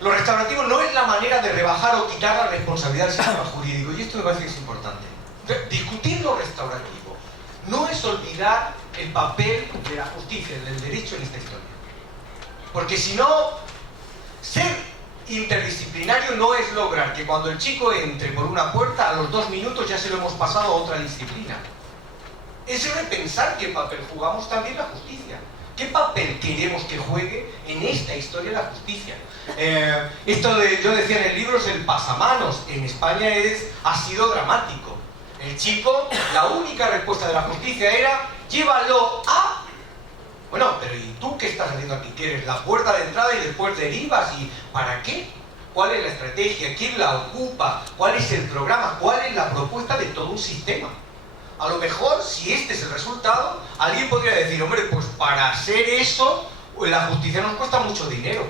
Lo restaurativo no es la manera de rebajar o quitar la responsabilidad del sistema jurídico, y esto me parece que es importante. Discutir lo restaurativo no es olvidar el papel de la justicia, del derecho en esta historia. Porque si no, ser interdisciplinario no es lograr que cuando el chico entre por una puerta, a los 2 minutos ya se lo hemos pasado a otra disciplina. Es repensar qué papel jugamos también la justicia. ¿Qué papel queremos que juegue en esta historia la justicia? Yo decía en el libro, es el pasamanos. En España ha sido dramático. El chico, la única respuesta de la justicia era: llévalo a... Bueno, pero ¿y tú qué estás haciendo aquí? ¿Quieres la puerta de entrada y después derivas? ¿Y para qué? ¿Cuál es la estrategia? ¿Quién la ocupa? ¿Cuál es el programa? ¿Cuál es la propuesta de todo un sistema? A lo mejor, si este es el resultado, alguien podría decir: hombre, pues para hacer eso, la justicia nos cuesta mucho dinero.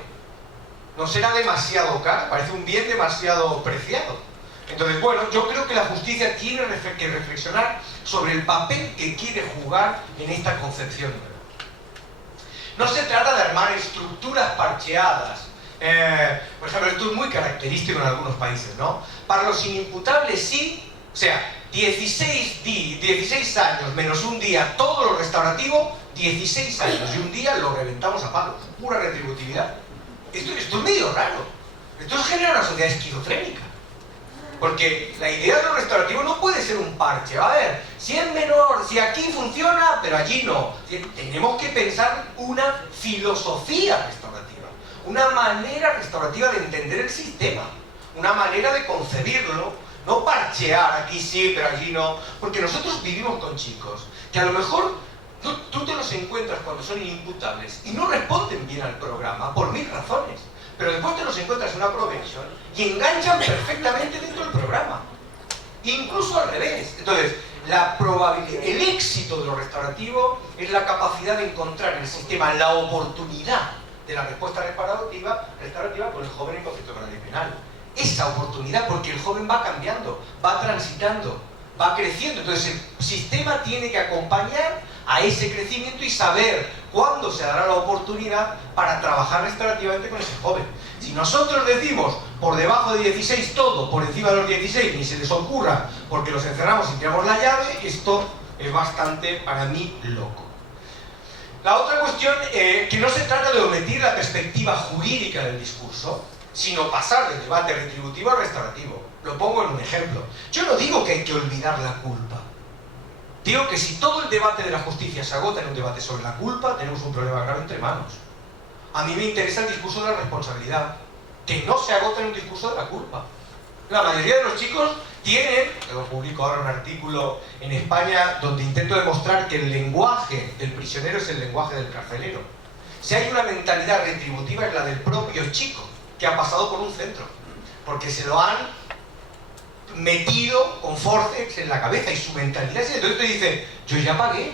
No será demasiado caro, parece un bien demasiado preciado. Entonces, bueno, yo creo que la justicia tiene que reflexionar sobre el papel que quiere jugar en esta concepción. No se trata de armar estructuras parcheadas. Por ejemplo, esto es muy característico en algunos países, ¿no? Para los inimputables sí, o sea, 16 años menos un día, todo lo restaurativo, 16 años y un día lo reventamos a palos. Pura retributividad. Esto es medio raro. Esto genera una sociedad esquizofrénica. Porque la idea de lo restaurativo no puede ser un parche. A ver, si es menor, si aquí funciona, pero allí no. Tenemos que pensar una filosofía restaurativa, una manera restaurativa de entender el sistema, una manera de concebirlo, no parchear aquí sí, pero allí no. Porque nosotros vivimos con chicos que a lo mejor tú te los encuentras cuando son inimputables y no responden bien al programa por 1000 razones. Pero después te los encuentras en una probation y enganchan perfectamente dentro del programa. Incluso al revés. Entonces, el éxito de lo restaurativo es la capacidad de encontrar en el sistema la oportunidad de la respuesta restaurativa con el joven en conflicto con la ley penal. Esa oportunidad, porque el joven va cambiando, va transitando, va creciendo. Entonces, el sistema tiene que acompañar a ese crecimiento y saber cuándo se dará la oportunidad para trabajar restaurativamente con ese joven. Si nosotros decimos por debajo de 16 todo, por encima de los 16 ni se les ocurra porque los encerramos y tiramos la llave, esto es bastante, para mí, loco. La otra cuestión, que no se trata de omitir la perspectiva jurídica del discurso, sino pasar del debate retributivo al restaurativo. Lo pongo en un ejemplo. Yo no digo que hay que olvidar la culpa. Digo que si todo el debate de la justicia se agota en un debate sobre la culpa, tenemos un problema grave entre manos. A mí me interesa el discurso de la responsabilidad, que no se agota en un discurso de la culpa. La mayoría de los chicos tienen, yo publico ahora un artículo en España donde intento demostrar que el lenguaje del prisionero es el lenguaje del carcelero. Si hay una mentalidad retributiva es la del propio chico, que ha pasado por un centro, porque se lo han metido con forceps en la cabeza y su mentalidad es... Entonces te dice: yo ya pagué,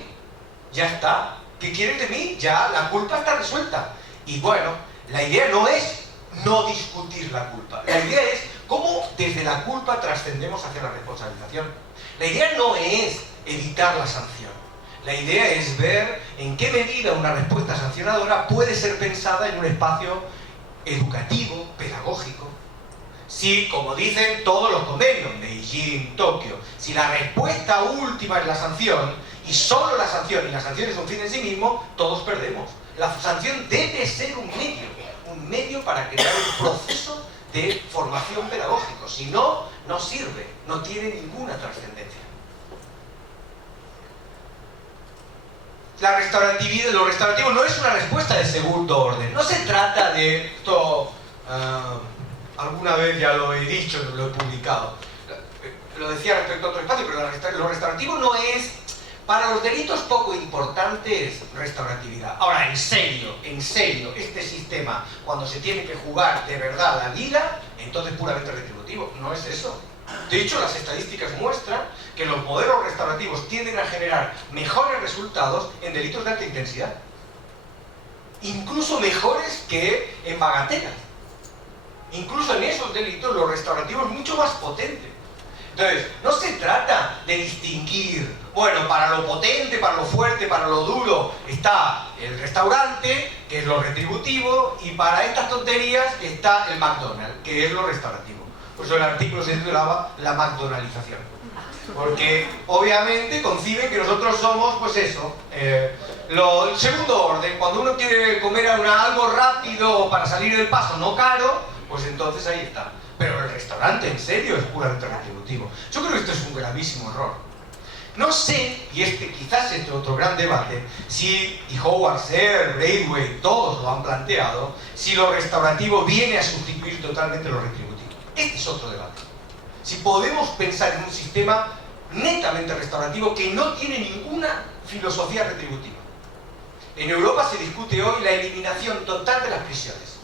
ya está, ¿qué quieres de mí? Ya, la culpa está resuelta. Y bueno, la idea no es no discutir la culpa, la idea es cómo desde la culpa trascendemos hacia la responsabilización. La idea no es evitar la sanción, la idea es ver en qué medida una respuesta sancionadora puede ser pensada en un espacio educativo, pedagógico. Si, como dicen todos los convenios, Beijing, Tokio, si la respuesta última es la sanción, y solo la sanción, y la sanción es un fin en sí mismo, todos perdemos. La sanción debe ser un medio para crear un proceso de formación pedagógico. Si no, no sirve, no tiene ninguna trascendencia. Lo restaurativo no es una respuesta de segundo orden. No se trata de esto... alguna vez ya lo he dicho, lo he publicado. Lo decía respecto a otro espacio, pero lo restaurativo no es, para los delitos poco importantes, restauratividad. Ahora, en serio, este sistema, cuando se tiene que jugar de verdad la vida, entonces puramente retributivo. No es eso. De hecho, las estadísticas muestran que los modelos restaurativos tienden a generar mejores resultados en delitos de alta intensidad. Incluso mejores que en bagatelas. Incluso en esos delitos lo restaurativo es mucho más potente. Entonces, no se trata de distinguir, bueno, para lo potente, para lo fuerte, para lo duro, está el restaurante, que es lo retributivo, y para estas tonterías está el McDonald's, que es lo restaurativo. Por eso el artículo se titulaba La McDonaldización. Porque obviamente conciben que nosotros somos, pues eso, el segundo orden. Cuando uno quiere comer algo rápido para salir del paso, no caro, pues entonces ahí está. Pero el restaurante, en serio, es puramente retributivo. Yo creo que esto es un gravísimo error. No sé, y quizás este otro gran debate, si, y Howard Serr, Braithwaite, todos lo han planteado, si lo restaurativo viene a sustituir totalmente lo retributivo. Este es otro debate. Si podemos pensar en un sistema netamente restaurativo que no tiene ninguna filosofía retributiva. En Europa se discute hoy la eliminación total de las prisiones.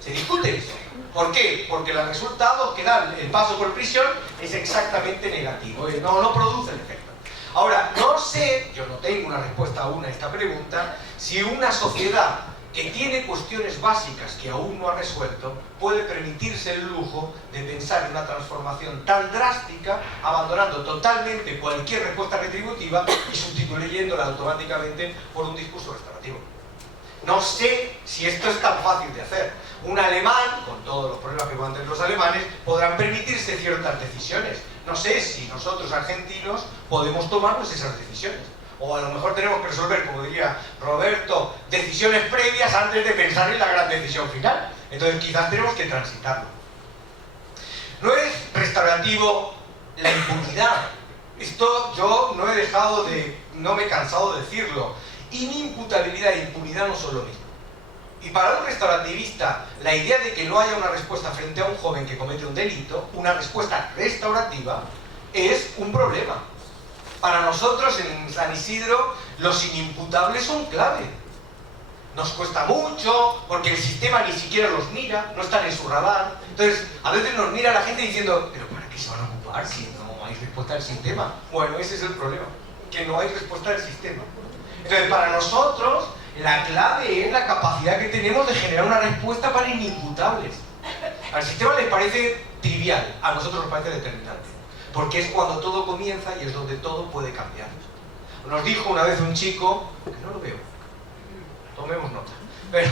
Se discute eso. ¿Por qué? Porque los resultados que da el paso por prisión es exactamente negativo. No produce el efecto. Ahora, no sé, yo no tengo una respuesta aún a esta pregunta, si una sociedad que tiene cuestiones básicas que aún no ha resuelto, puede permitirse el lujo de pensar en una transformación tan drástica, abandonando totalmente cualquier respuesta retributiva y sustituyéndola automáticamente por un discurso restaurativo. No sé si esto es tan fácil de hacer. Un alemán, con todos los problemas que puedan tener los alemanes, podrán permitirse ciertas decisiones. No sé si nosotros, argentinos, podemos tomarnos esas decisiones. O a lo mejor tenemos que resolver, como diría Roberto, decisiones previas antes de pensar en la gran decisión final. Entonces quizás tenemos que transitarlo. No es restaurativo la impunidad. Esto yo no me he cansado de decirlo. Inimputabilidad e impunidad no son lo mismo. Y para un restaurativista, la idea de que no haya una respuesta frente a un joven que comete un delito, una respuesta restaurativa, es un problema. Para nosotros en San Isidro, los inimputables son clave. Nos cuesta mucho, porque el sistema ni siquiera los mira, no están en su radar. Entonces, a veces nos mira la gente diciendo, ¿pero para qué se van a ocupar si no hay respuesta del sistema? Bueno, ese es el problema, que no hay respuesta del sistema. Entonces, para nosotros, la clave es la capacidad que tenemos de generar una respuesta para inimputables. Al sistema les parece trivial, a nosotros nos parece determinante. Porque es cuando todo comienza y es donde todo puede cambiar. Nos dijo una vez un chico, que no lo veo, tomemos nota, pero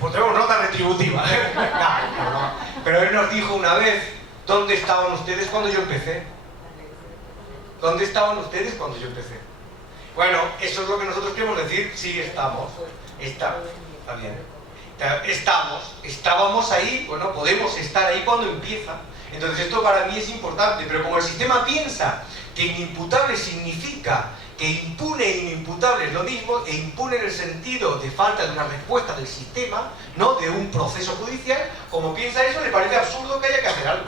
pues tomemos nota retributiva, ¿eh? No. Pero él nos dijo una vez, ¿dónde estaban ustedes cuando yo empecé? ¿Dónde estaban ustedes cuando yo empecé? Bueno, eso es lo que nosotros queremos decir, sí, está bien. Estábamos ahí, bueno, podemos estar ahí cuando empieza. Entonces esto para mí es importante, pero como el sistema piensa que inimputable significa que impune e inimputable es lo mismo, e impune en el sentido de falta de una respuesta del sistema, no de un proceso judicial, como piensa eso, le parece absurdo que haya que hacer algo.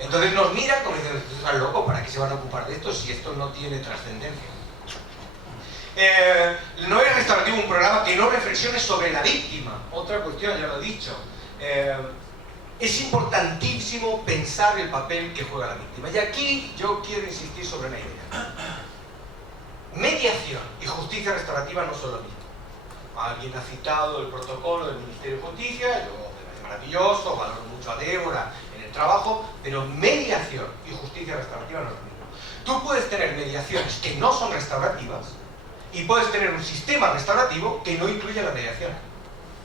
Entonces nos miran como diciendo, ¿están locos? ¿Para qué se van a ocupar de esto si esto no tiene trascendencia? No es restaurativo un programa que no reflexione sobre la víctima. Otra cuestión, ya lo he dicho. Es importantísimo pensar el papel que juega la víctima. Y aquí yo quiero insistir sobre una idea. Mediación y justicia restaurativa no son lo mismo. Alguien ha citado el protocolo del Ministerio de Justicia, yo me parece maravilloso, valoro mucho a Débora en el trabajo, pero mediación y justicia restaurativa no es lo mismo. Tú puedes tener mediaciones que no son restaurativas y puedes tener un sistema restaurativo que no incluye la mediación.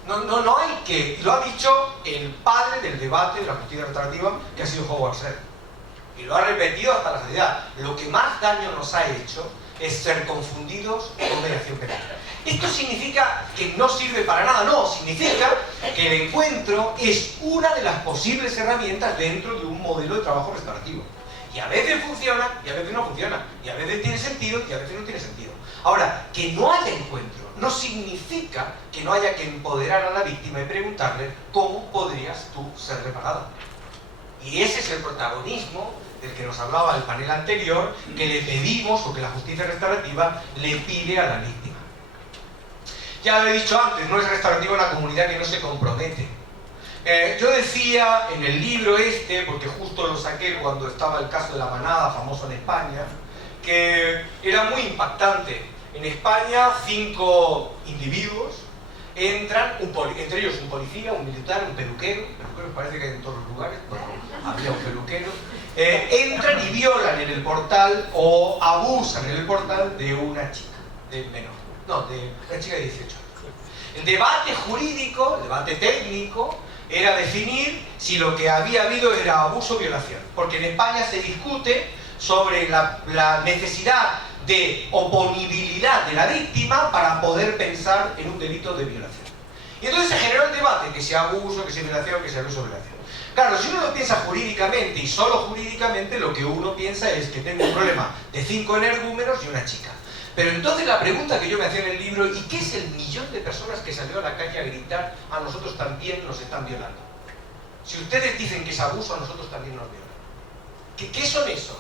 No hay que... Lo ha dicho el padre del debate de la justicia restaurativa, que ha sido Howard Serr. Y lo ha repetido hasta la saciedad. Lo que más daño nos ha hecho es ser confundidos con mediación penal. ¿Esto significa que no sirve para nada? No, significa que el encuentro es una de las posibles herramientas dentro de un modelo de trabajo restaurativo. Y a veces funciona y a veces no funciona. Y a veces tiene sentido y a veces no tiene sentido. Ahora, que no haya encuentro no significa que no haya que empoderar a la víctima y preguntarle cómo podrías tú ser reparada. Y ese es el protagonismo del que nos hablaba el panel anterior, que le pedimos, o que la justicia restaurativa le pide a la víctima. Ya lo he dicho antes, no es restaurativa una comunidad que no se compromete. Yo decía en el libro porque justo lo saqué cuando estaba el caso de la manada, famoso en España, que era muy impactante. En España, 5 individuos entran, entre ellos un policía, un militar, un peluquero parece que hay en todos los lugares, bueno, había un peluquero, entran y violan en el portal o abusan en el portal de una chica, de menor. No, de una chica de 18 años. El debate jurídico, el debate técnico, era definir si lo que había habido era abuso o violación. Porque en España se discute sobre la necesidad de oponibilidad de la víctima para poder pensar en un delito de violación. Y entonces se generó el debate, que sea abuso, que sea violación, que sea abuso o violación. Claro, si uno lo piensa jurídicamente y solo jurídicamente, lo que uno piensa es que tengo un problema de 5 energúmenos y una chica. Pero entonces la pregunta que yo me hacía en el libro, ¿y qué es el millón de personas que salió a la calle a gritar a nosotros también nos están violando? Si ustedes dicen que es abuso, a nosotros también nos violan. ¿Qué son eso?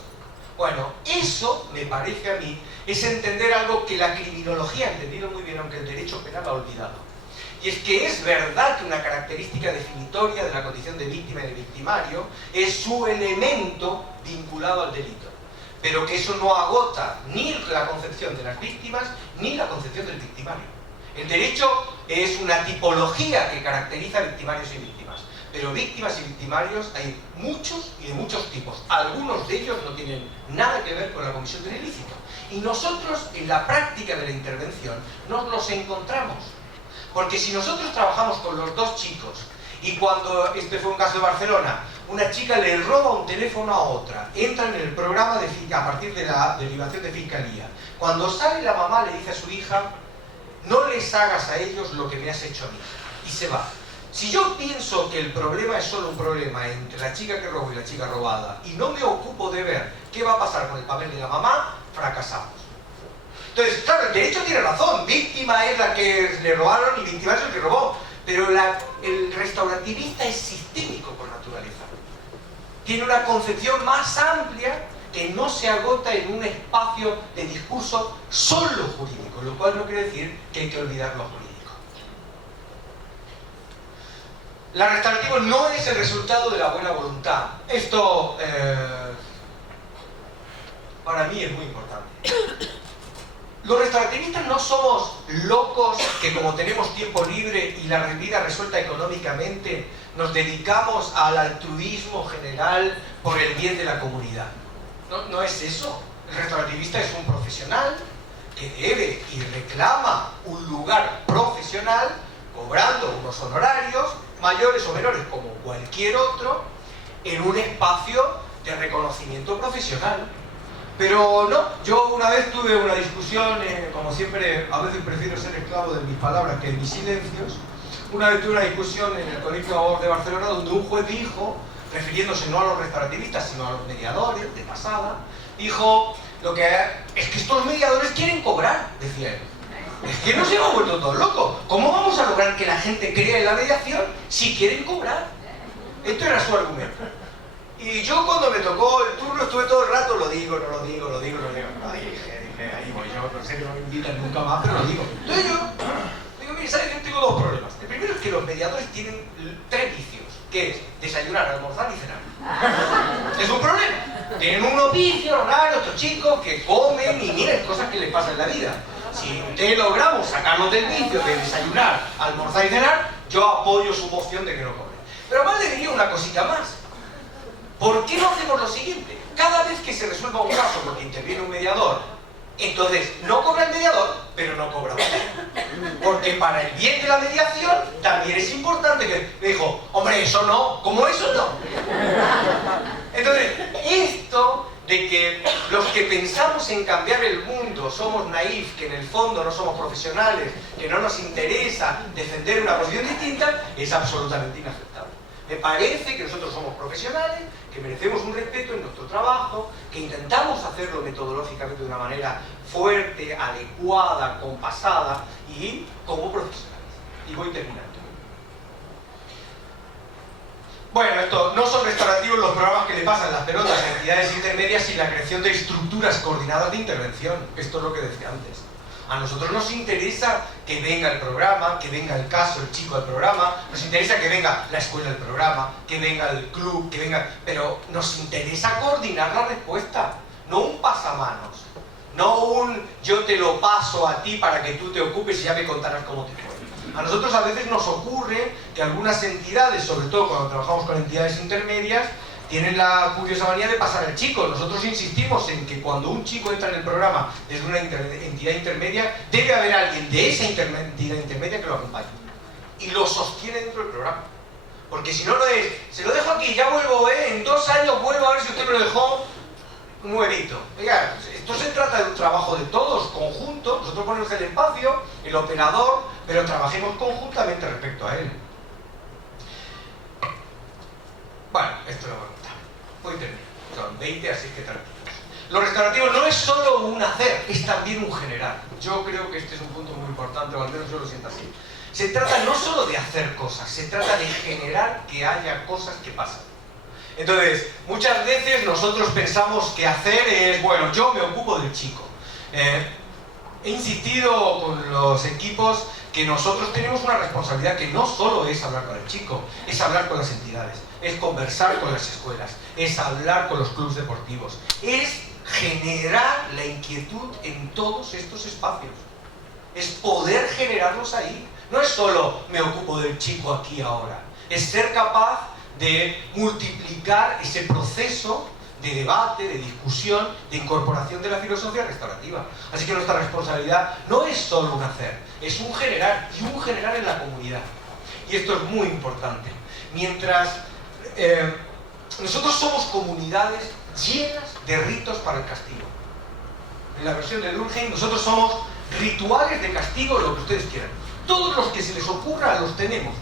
Bueno, eso, me parece a mí, es entender algo que la criminología ha entendido muy bien, aunque el derecho penal ha olvidado. Y es que es verdad que una característica definitoria de la condición de víctima y de victimario es su elemento vinculado al delito. Pero que eso no agota ni la concepción de las víctimas ni la concepción del victimario. El derecho es una tipología que caracteriza a victimarios y víctimas. Pero víctimas y victimarios hay muchos y de muchos tipos. Algunos de ellos no tienen nada que ver con la comisión del ilícito. Y nosotros, en la práctica de la intervención, nos los encontramos. Porque si nosotros trabajamos con los dos chicos y cuando, este fue un caso de Barcelona, una chica le roba un teléfono a otra, entra en el programa a partir de la derivación de fiscalía. Cuando sale la mamá le dice a su hija, no les hagas a ellos lo que me has hecho a mí. Y se va. Si yo pienso que el problema es solo un problema entre la chica que robó y la chica robada y no me ocupo de ver qué va a pasar con el papel de la mamá, fracasamos. Entonces, claro, el derecho tiene razón, víctima es la que le robaron y victimario es el que robó, pero el restaurativista es sistémico por naturaleza. Tiene una concepción más amplia que no se agota en un espacio de discurso solo jurídico, lo cual no quiere decir que hay que olvidar lo jurídico. La restaurativa no es el resultado de la buena voluntad. Esto, para mí es muy importante. Los restaurativistas no somos locos que como tenemos tiempo libre y la vida resuelta económicamente, nos dedicamos al altruismo general por el bien de la comunidad. No es eso. El restaurativista es un profesional que debe y reclama un lugar profesional cobrando unos honorarios mayores o menores como cualquier otro en un espacio de reconocimiento profesional. Pero no, yo una vez tuve una discusión, como siempre, a veces prefiero ser esclavo de mis palabras que de mis silencios. Una vez tuve una discusión en el Colegio de Barcelona donde un juez dijo, refiriéndose no a los restaurativistas, sino a los mediadores de pasada, dijo, lo que es que estos mediadores quieren cobrar, decía él. Es que nos hemos vuelto todos locos. ¿Cómo vamos a lograr que la gente crea en la mediación si quieren cobrar? Esto era su argumento. Y yo cuando me tocó el turno estuve todo el rato, lo digo, no lo digo, lo digo, no lo digo. No dije, ahí voy yo, no sé que no me invitan nunca más, pero lo digo. Entonces yo digo, mire, ¿sabes? Yo tengo dos problemas. El primero es que los mediadores tienen 3 vicios, que es desayunar, almorzar y cenar. Es un problema. Tienen un oficio raro estos chicos que comen y miren cosas que les pasan en la vida. Si ustedes logramos sacarlos del vicio de desayunar, almorzar y cenar, yo apoyo su moción de que no comen. Pero además le diría una cosita más. ¿Por qué no hacemos lo siguiente? Cada vez que se resuelva un caso porque interviene un mediador, entonces no cobra el mediador, pero no cobra usted. Porque para el bien de la mediación también es importante que dijo, hombre, eso no, ¿cómo eso no? Entonces, esto de que los que pensamos en cambiar el mundo somos naif, que en el fondo no somos profesionales, que no nos interesa defender una posición distinta, es absolutamente inaceptable. Me parece que nosotros somos profesionales, que merecemos un respeto en nuestro trabajo, que intentamos hacerlo metodológicamente de una manera fuerte, adecuada, compasada y como profesionales. Y voy terminando. Bueno, esto no son restaurativos los programas que le pasan las pelotas a entidades intermedias sin la creación de estructuras coordinadas de intervención. Esto es lo que decía antes. A nosotros nos interesa que venga el programa, que venga el caso, el chico al programa, nos interesa que venga la escuela al programa, que venga el club, que venga... Pero nos interesa coordinar la respuesta, no un pasamanos, no un yo te lo paso a ti para que tú te ocupes y ya me contarás cómo te fue. A nosotros a veces nos ocurre que algunas entidades, sobre todo cuando trabajamos con entidades intermedias, tienen la curiosa manía de pasar al chico. Nosotros insistimos en que cuando un chico entra en el programa desde una entidad intermedia, debe haber alguien de esa entidad intermedia que lo acompañe y lo sostiene dentro del programa. Porque si no, no es, se lo dejo aquí, ya vuelvo, en 2 años vuelvo a ver si usted me lo dejó nuevito. Oiga, esto se trata de un trabajo de todos, conjunto. Nosotros ponemos el espacio, el operador, pero trabajemos conjuntamente respecto a él. Bueno, esto lo voy a contar. Voy a terminar. Son 20, así que tranquilos. Lo restaurativo no es solo un hacer, es también un generar. Yo creo que este es un punto muy importante, o al menos yo lo siento así. Se trata no solo de hacer cosas, se trata de generar que haya cosas que pasan. Entonces, muchas veces nosotros pensamos que hacer es, bueno, yo me ocupo del chico. He insistido con los equipos que nosotros tenemos una responsabilidad que no solo es hablar con el chico, es hablar con las entidades, es conversar con las escuelas, es hablar con los clubes deportivos, es generar la inquietud en todos estos espacios, es poder generarlos ahí. No es solo me ocupo del chico aquí ahora, es ser capaz de multiplicar ese proceso de debate, de discusión, de incorporación de la filosofía restaurativa. Así que nuestra responsabilidad no es solo un hacer, es un generar, y un generar en la comunidad. Y esto es muy importante. Mientras nosotros somos comunidades llenas de ritos para el castigo. En la versión de Durkheim nosotros somos rituales de castigo, lo que ustedes quieran. Todos los que se les ocurra los tenemos.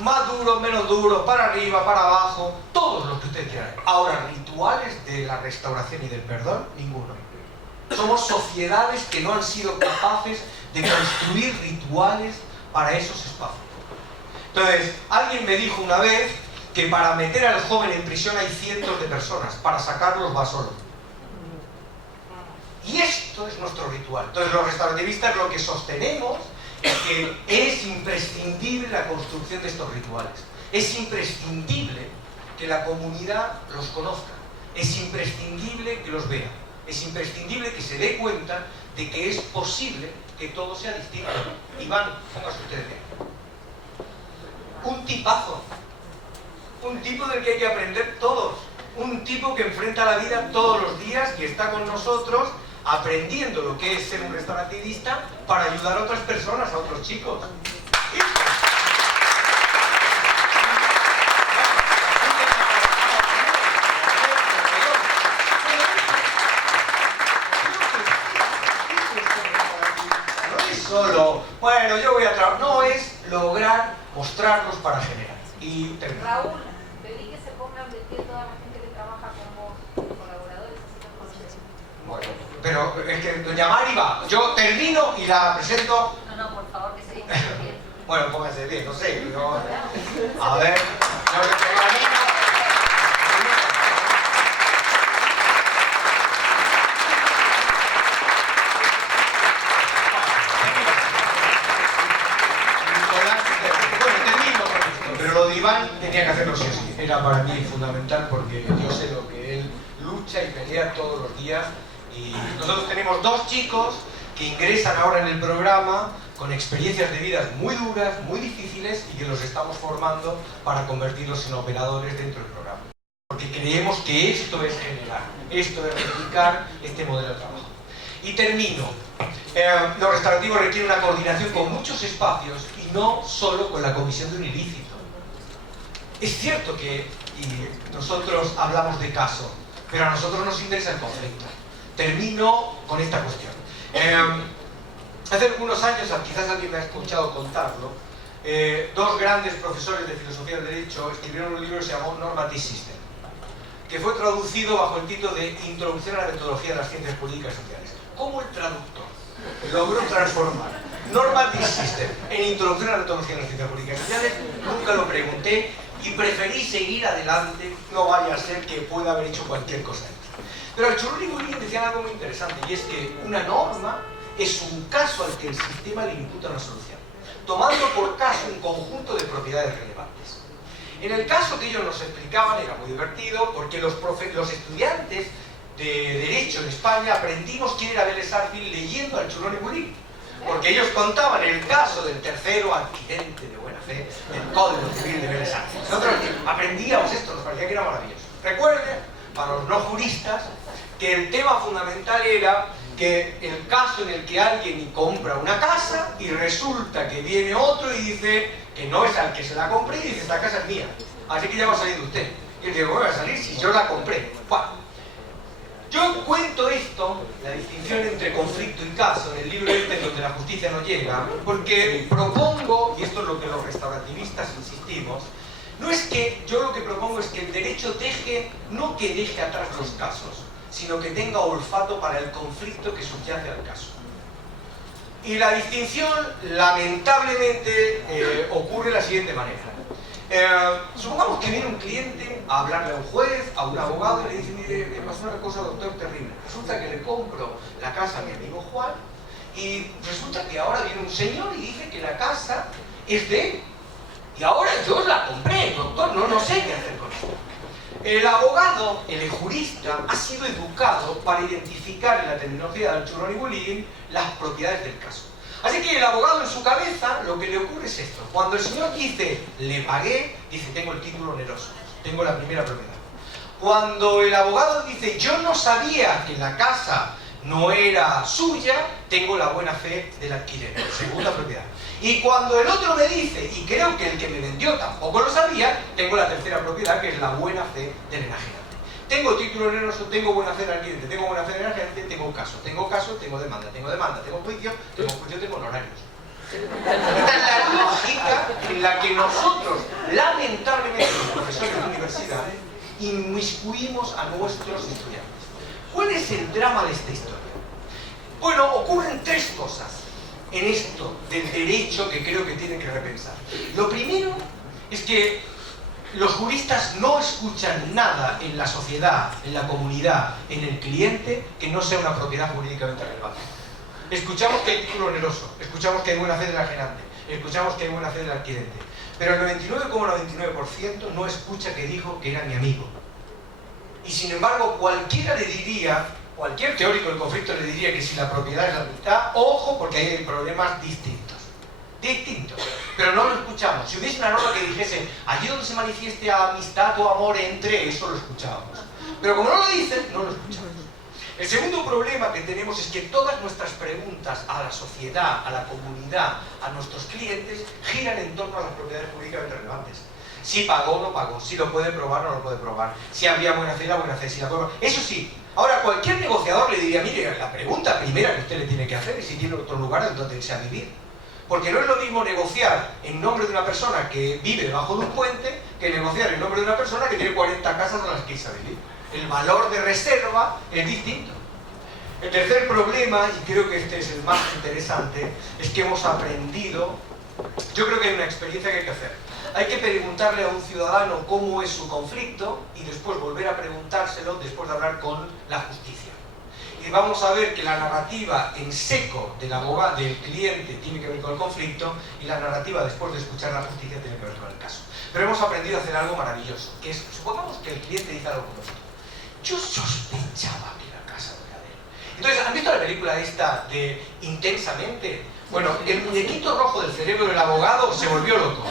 Más duro, menos duro, para arriba, para abajo, todos los que ustedes quieran. Ahora, rituales de la restauración y del perdón, ninguno. Somos sociedades que no han sido capaces de construir rituales para esos espacios. Entonces, alguien me dijo una vez que para meter al joven en prisión hay cientos de personas, para sacarlos va solo. Y esto es nuestro ritual. Entonces, los restaurativistas lo que sostenemos es que es imprescindible la construcción de estos rituales. Es imprescindible que la comunidad los conozca. Es imprescindible que los vea. Es imprescindible que se dé cuenta de que es posible que todo sea distinto. Iván, póngase ustedes bien. Un tipazo. Un tipo del que hay que aprender todos. Un tipo que enfrenta la vida todos los días y está con nosotros aprendiendo lo que es ser un restaurativista para ayudar a otras personas, a otros chicos. No es solo, bueno, yo voy a trabajar, no, es lograr mostrarlos para generar. Y terminar. Raúl, pedí que se pongan de pie toda la gente que trabaja con vos, colaboradores, así nos conocemos. Bueno, pero es que doña Mari va, yo termino y la presento. No, por favor, que se diga bien. Bueno, pónganse bien, no sé, yo... A ver, yo le tengo a mí. Bueno, termino con esto, pero lo de Iván tenía que hacerlo sí o sí. Era para mí fundamental porque yo sé lo que él lucha y pelea todos los días. Y nosotros tenemos 2 chicos que ingresan ahora en el programa con experiencias de vidas muy duras, muy difíciles y que los estamos formando para convertirlos en operadores dentro del programa. Porque creemos que esto es generar, esto es replicar este modelo de trabajo. Y termino. Lo restaurativo requiere una coordinación con muchos espacios y no solo con la comisión de un ilícito. Es cierto que nosotros hablamos de caso, pero a nosotros nos interesa el conflicto. Termino con esta cuestión. Hace algunos años, quizás alguien me ha escuchado contarlo, 2 grandes profesores de filosofía del derecho escribieron un libro que se llamó Normative System, que fue traducido bajo el título de Introducción a la metodología de las ciencias jurídicas y sociales. ¿Cómo el traductor logró transformar Normative System en Introducción a la metodología de las ciencias jurídicas y sociales? Nunca lo pregunté y preferí seguir adelante, no vaya a ser que pueda haber hecho cualquier cosa. Pero el Churruni muy bien decía algo muy interesante, y es que una norma es un caso al que el sistema le imputa una solución, tomando por caso un conjunto de propiedades relevantes. En el caso que ellos nos explicaban era muy divertido porque los estudiantes de Derecho en España aprendimos quién era Vélez Arfield leyendo al Churruni Bulí, porque ellos contaban el caso del tercero adquirente de buena fe del Código Civil de Vélez Arfield. Nosotros aprendíamos esto, nos parecía que era maravilloso. Recuerden, para los no juristas, que el tema fundamental era que el caso en el que alguien compra una casa y resulta que viene otro y dice que no es al que se la compré y dice esta casa es mía, así que ya va a salir usted. Y yo digo, ¿cómo va a salir si yo la compré? Bueno, yo cuento esto, la distinción entre conflicto y caso, en el libro este donde la justicia no llega, porque propongo, y esto es lo que los restaurativistas insistimos, no es que, yo lo que propongo es que el derecho no que deje atrás los casos, sino que tenga olfato para el conflicto que subyace al caso. Y la distinción, lamentablemente, ocurre de la siguiente manera. Supongamos que viene un cliente a hablarle a un juez, a un abogado, y le dice, mire, me pasó una cosa, doctor, terrible. Resulta que le compro la casa a mi amigo Juan, y resulta que ahora viene un señor y dice que la casa es de él. Y ahora yo la compré, doctor, no sé qué hacer con esto. El abogado, el jurista, ha sido educado para identificar en la terminología del churrón y bullying las propiedades del caso. Así que el abogado en su cabeza lo que le ocurre es esto. Cuando el señor dice, le pagué, dice, tengo el título oneroso, tengo la primera propiedad. Cuando el abogado dice, yo no sabía que la casa no era suya, tengo la buena fe del alquiler, segunda propiedad. Y cuando el otro me dice, y creo que el que me vendió tampoco lo sabía, tengo la tercera propiedad, que es la buena fe del enajenante. Tengo título oneroso, tengo buena fe del alquiler, tengo buena fe del enajenante, tengo caso, tengo demanda, tengo juicio, tengo honorarios. Esta es la lógica en la que nosotros, lamentablemente, los profesores de universidad, inmiscuimos a nuestros estudiantes. ¿Cuál es el drama de esta historia? Bueno, ocurren tres cosas en esto del derecho que creo que tienen que repensar. Lo primero es que los juristas no escuchan nada en la sociedad, en la comunidad, en el cliente, que no sea una propiedad jurídicamente relevante. Escuchamos que hay título oneroso, escuchamos que hay buena fe del enajenante, escuchamos que hay buena fe del adquirente, pero el 99,99% no escucha que dijo que era mi amigo. Y sin embargo, cualquiera le diría, cualquier teórico del conflicto le diría que si la propiedad es la mitad, ojo, porque ahí hay problemas distintos. Pero no lo escuchamos. Si hubiese una norma que dijese, allí donde se manifieste amistad o amor entre, eso lo escuchábamos. Pero como no lo dicen, no lo escuchamos. El segundo problema que tenemos es que todas nuestras preguntas a la sociedad, a la comunidad, a nuestros clientes, giran en torno a las propiedades jurídicamente relevantes. Si pagó o no pagó, si lo puede probar o no lo puede probar, si había buena fe, la buena fe, si la puede probar. Eso sí, ahora cualquier negociador le diría, mire, la pregunta primera que usted le tiene que hacer es si tiene otro lugar en donde irse a vivir. Porque no es lo mismo negociar en nombre de una persona que vive debajo de un puente que negociar en nombre de una persona que tiene 40 casas a las que irse a vivir. El valor de reserva es distinto. El tercer problema, y creo que este es el más interesante, es que hemos aprendido, yo creo que hay una experiencia que hay que hacer. Hay que preguntarle a un ciudadano cómo es su conflicto y después volver a preguntárselo después de hablar con la justicia. Y vamos a ver que la narrativa en seco del abogado, del cliente, tiene que ver con el conflicto, y la narrativa después de escuchar a la justicia tiene que ver con el caso. Pero hemos aprendido a hacer algo maravilloso, que es, supongamos que el cliente dice algo como esto. Yo sospechaba que la casa no era de él. Entonces, ¿han visto la película esta de Intensamente? Bueno, el muñequito rojo del cerebro del abogado se volvió loco.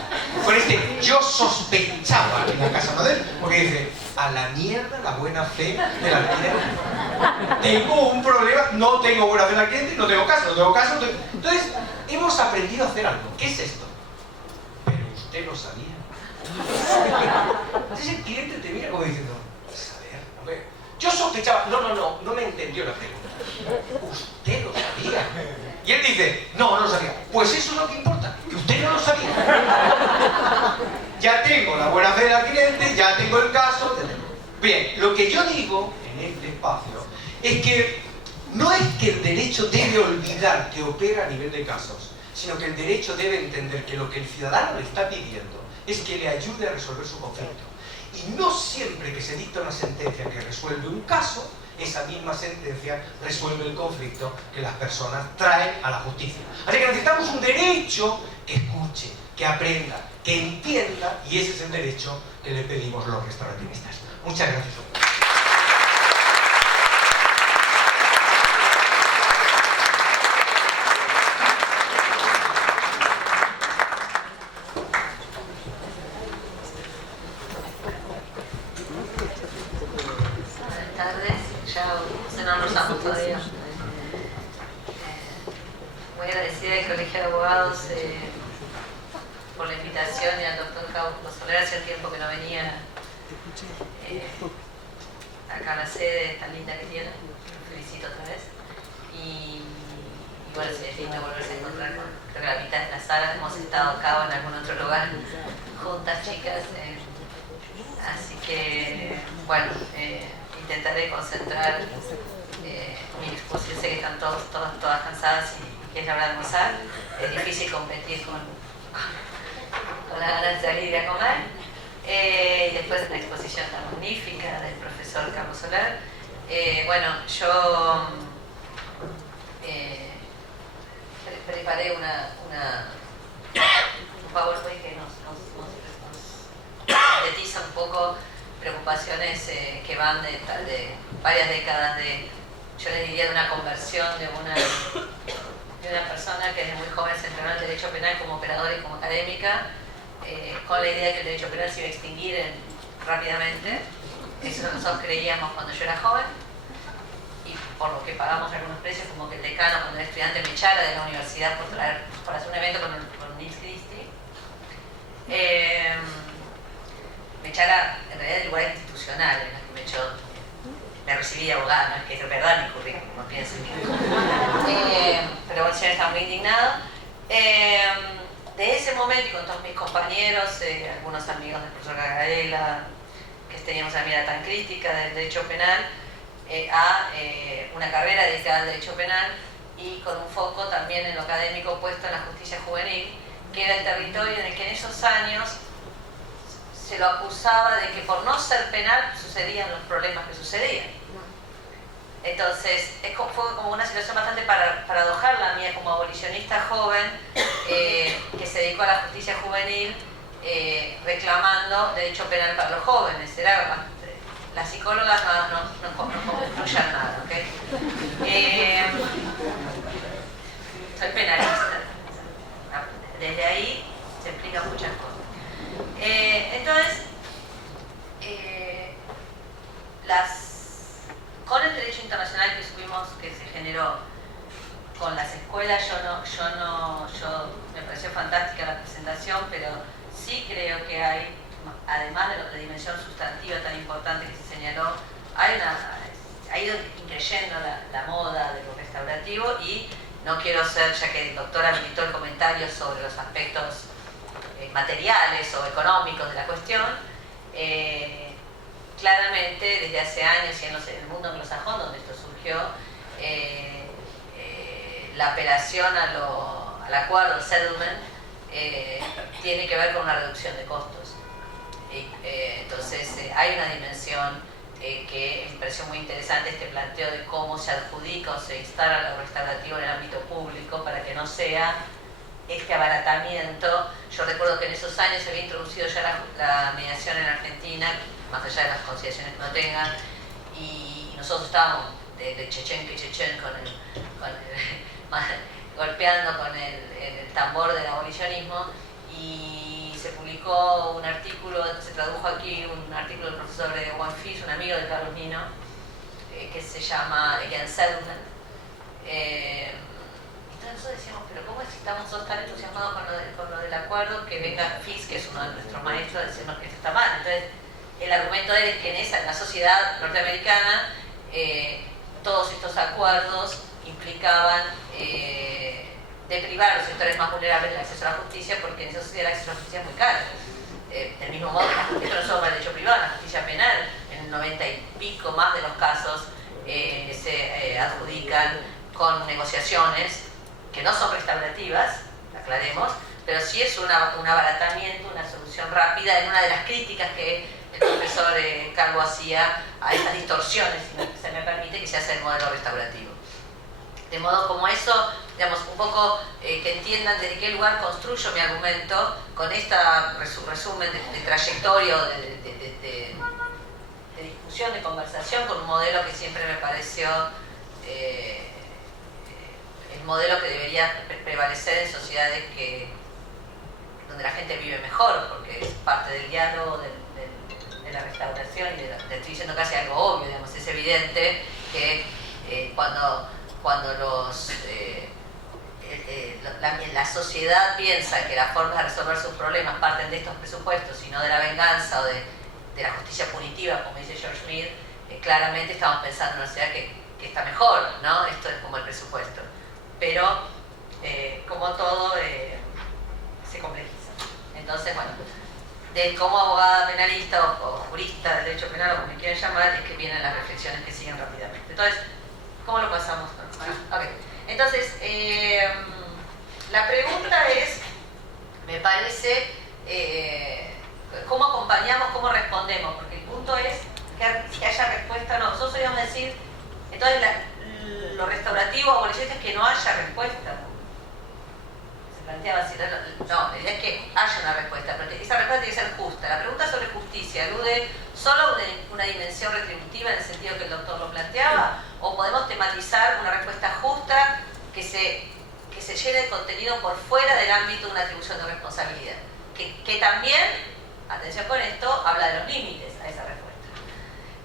Con este, yo sospechaba que la casa no era de él, porque dice, a la mierda la buena fe del alquiler. Tengo un problema, no tengo buena fe del cliente, no tengo caso. Entonces, hemos aprendido a hacer algo. ¿Qué es esto? Pero usted lo sabía. Entonces el cliente te mira como diciendo, pues a ver, hombre, yo sospechaba, no me entendió la pregunta. Usted lo sabía. Y él dice, no lo sabía. Pues eso es lo que importa, que usted no lo sabía. Ya tengo la buena fe del cliente, ya tengo el caso. Bien, lo que yo digo en este espacio es que no es que el derecho debe olvidar que opera a nivel de casos, sino que el derecho debe entender que lo que el ciudadano le está pidiendo es que le ayude a resolver su conflicto. Y no siempre que se dicta una sentencia que resuelve un caso, esa misma sentencia resuelve el conflicto que las personas traen a la justicia. Así que necesitamos un derecho que escuche, que aprenda, que entienda, y ese es el derecho que le pedimos los restaurativistas. Muchas gracias. no almorzamos todavía. Muy agradecida al Colegio de Abogados por la invitación y al doctor Carlos Soler. Hace un tiempo que no venía acá a la sede tan linda que tiene. Lo felicito otra vez. Y bueno, sí, es lindo volverse a encontrar con, creo que la mitad de la sala. Hemos estado acá o en algún otro lugar juntas, chicas. Así que, bueno, intentaré concentrar mi discusión. Sé que están todas cansadas y es la hora de almorzar. Es difícil competir con la ganas de salir a comer. Y después de una exposición tan magnífica del profesor Carlos Soler. Bueno, yo preparé un PowerPoint que nos sintetiza un poco preocupaciones que van de varias décadas yo le diría, de una conversión de una persona que desde muy joven se entrenó en el derecho penal como operadora y como académica, con la idea de que el derecho penal se iba a extinguir rápidamente. Eso es lo que nosotros creíamos cuando yo era joven, y por lo que pagamos algunos precios, como que el decano, cuando era estudiante, me echara de la universidad por hacer un evento con Nils Christie. Me echara en realidad del lugar institucional en el que me echó. Me recibí de abogada, no es que es verdad mi currículum, no piensen que... pero bueno, el señor está muy indignado. De ese momento, y con todos mis compañeros, algunos amigos del profesor Gagarela, que teníamos una mirada tan crítica del derecho penal, a una carrera dedicada al derecho penal y con un foco también en lo académico puesto en la justicia juvenil, que era el territorio en el que en esos años se lo acusaba de que por no ser penal sucedían los problemas que sucedían. Entonces, fue como una situación bastante paradojal la mía como abolicionista joven, que se dedicó a la justicia juvenil reclamando derecho penal para los jóvenes. Las psicólogas no concluyan nada, ¿ok? Soy penalista. Desde ahí se explican muchas cosas. Entonces, con el derecho internacional que se generó con las escuelas, me pareció fantástica la presentación, pero sí creo que hay, además de la dimensión sustantiva tan importante que se señaló, ha ido increyendo la moda de lo restaurativo, y no quiero ser, ya que el doctor habilitó el comentario sobre los aspectos materiales o económicos de la cuestión, claramente desde hace años y en el mundo anglosajón donde esto surgió, la apelación al acuerdo, al settlement, tiene que ver con una reducción de costos. Entonces hay una dimensión que me pareció muy interesante, este planteo de cómo se adjudica o se instala lo restaurativo en el ámbito público para que no sea este abaratamiento. Yo recuerdo que en esos años se había introducido ya la mediación en Argentina, más allá de las consideraciones que no tengan, y nosotros estábamos de Chechen que Chechen golpeando con el tambor del abolicionismo, y se publicó un artículo, se tradujo aquí un artículo del profesor Juan Fis, un amigo de Carlos Nino, que se llama Against Settlement. Entonces nosotros decíamos, pero ¿cómo es que estamos todos tan entusiasmados con lo del acuerdo, que venga Fis, que es uno de nuestros maestros, a decirnos que esto está mal? Entonces el argumento es que en la sociedad norteamericana todos estos acuerdos implicaban deprivar a los sectores más vulnerables del acceso a la justicia, porque en esa sociedad el acceso a la justicia es muy caro. Del mismo modo que esto no solo para el derecho privado, la justicia penal, en el 90 y pico más de los casos se adjudican con negociaciones que no son restaurativas, aclaremos, pero sí es un abaratamiento, una solución rápida, en una de las críticas que el profesor Calvo hacía a estas distorsiones, si se me permite, que se hace el modelo restaurativo. De modo como eso, digamos, un poco que entiendan desde qué lugar construyo mi argumento con este resumen de trayectoria, de discusión, de conversación, con un modelo que siempre me pareció el modelo que debería prevalecer en sociedades donde la gente vive mejor, porque es parte del diálogo, de la restauración, y estoy diciendo casi algo obvio, digamos, es evidente que cuando la sociedad piensa que las formas de resolver sus problemas parten de estos presupuestos y no de la venganza o de la justicia punitiva, como dice George Mead, claramente estamos pensando en una sociedad que está mejor, ¿no? Esto es como el presupuesto. Pero, como todo, se complejiza. Entonces, bueno, como abogada penalista o jurista de derecho penal, o como me quieran llamar, es que vienen las reflexiones que siguen rápidamente. Entonces, ¿cómo lo pasamos? Okay. Entonces, la pregunta es, me parece, ¿cómo acompañamos, cómo respondemos? Porque el punto es que haya respuesta o no. Nosotros solíamos decir, entonces lo restaurativo o es que no haya respuesta. Se planteaba así, no, la idea es que haya una respuesta, pero esa respuesta tiene que ser justa. La pregunta sobre justicia alude solo a una dimensión retributiva en el sentido que el doctor lo planteaba, o podemos tematizar una respuesta justa que se llene de contenido por fuera del ámbito de una atribución de responsabilidad, que también, atención con esto, habla de los límites a esa respuesta.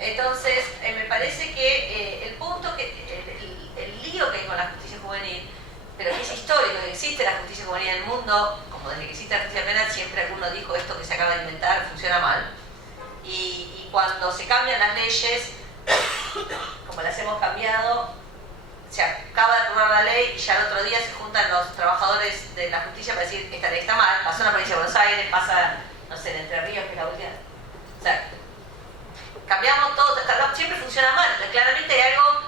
Entonces, me parece que el punto, el lío que hay con la justicia juvenil, pero que es histórico, que existe la justicia juvenil en el mundo, como desde que existe la justicia penal, siempre alguno dijo esto que se acaba de inventar funciona mal, y cuando se cambian las leyes, como las hemos cambiado, se acaba de aprobar la ley y ya el otro día se juntan los trabajadores de la justicia para decir esta ley está mal, pasó en la provincia de Buenos Aires, pasa, no sé, en Entre Ríos, que es la última. O sea, cambiamos todo, siempre funciona mal. Claramente hay algo,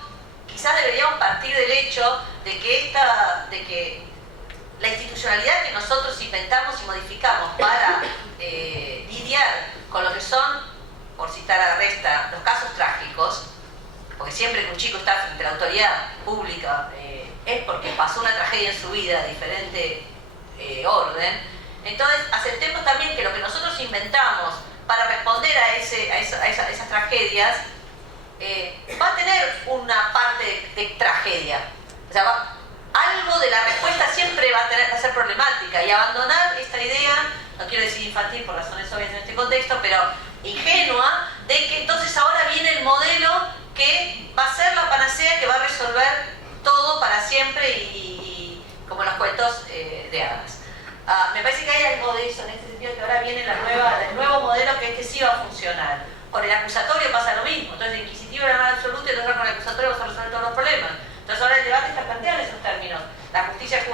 quizás deberíamos partir del hecho de que la institucionalidad que nosotros inventamos y modificamos para lidiar con lo que son, por citar a Resta, los casos trágicos, porque siempre que un chico está frente a la autoridad pública es porque pasó una tragedia en su vida de diferente orden. Entonces aceptemos también que lo que nosotros inventamos para responder a esas tragedias va a tener una parte de tragedia. O sea, algo de la respuesta siempre va a ser problemática, y abandonar esta idea, no quiero decir infantil por razones obvias en este contexto, pero ingenua, de que entonces ahora viene el modelo que va a ser la panacea que va a resolver todo para siempre y como los cuentos de hadas. Me parece que hay algo de eso en este sentido, que ahora viene el nuevo modelo, que sí va a funcionar. Con el acusatorio pasa lo mismo. Entonces el inquisitivo era nada absoluto y entonces con el acusatorio vamos a resolver todos los problemas. Entonces ahora el debate está planteado en esos términos. La justicia